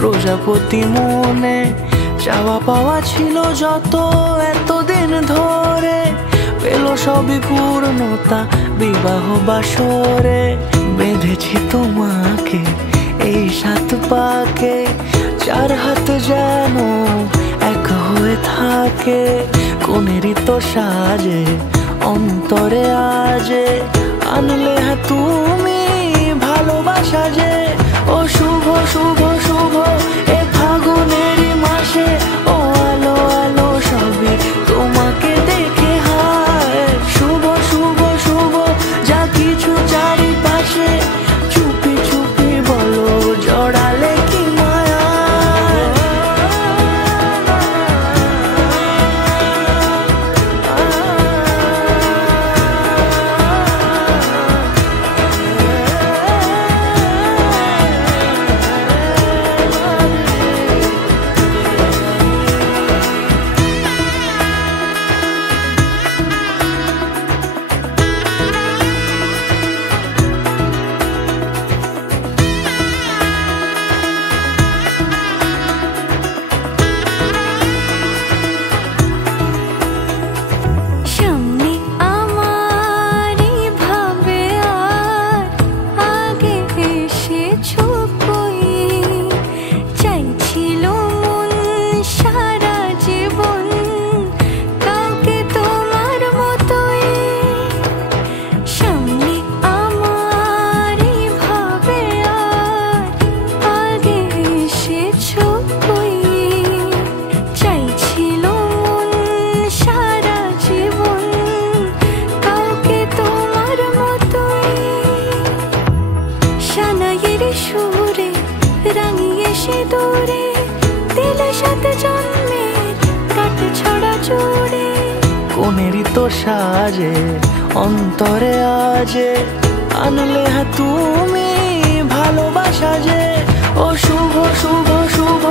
প্রজাপতি মনে চাওয়া পাওয়া ছিল যত এতদিন ধরে, পেল সবই পূর্ণতা বিবাহ বাসরে। বেঁধেছি তোমাকে এই 7 পাকে, 4 হাত যেন এক হয়ে থাকে। কোনেরই তো সাজে অন্তরে আজে, আনলে তুমি ভালোবাসা যে। ও শুভ শুভ শুভ এ ফাগুনেরই মাসে, ও আলো আলো সবই তোমাকে দেখে হায়। শুভ শুভ শুভ যা কিছু চারিপাশে, চুপি চুপি বলো জড়ালে কি মায়া। সুরে রাঙিয়ে সে দূরে দিলে 7 জন্মের কাট ছড়া জোড়ে। কোনেরই তো সাজে অন্তরে আজে, আনলে তুমি ভালোবাসা যে। ও শুভ শুভ শুভ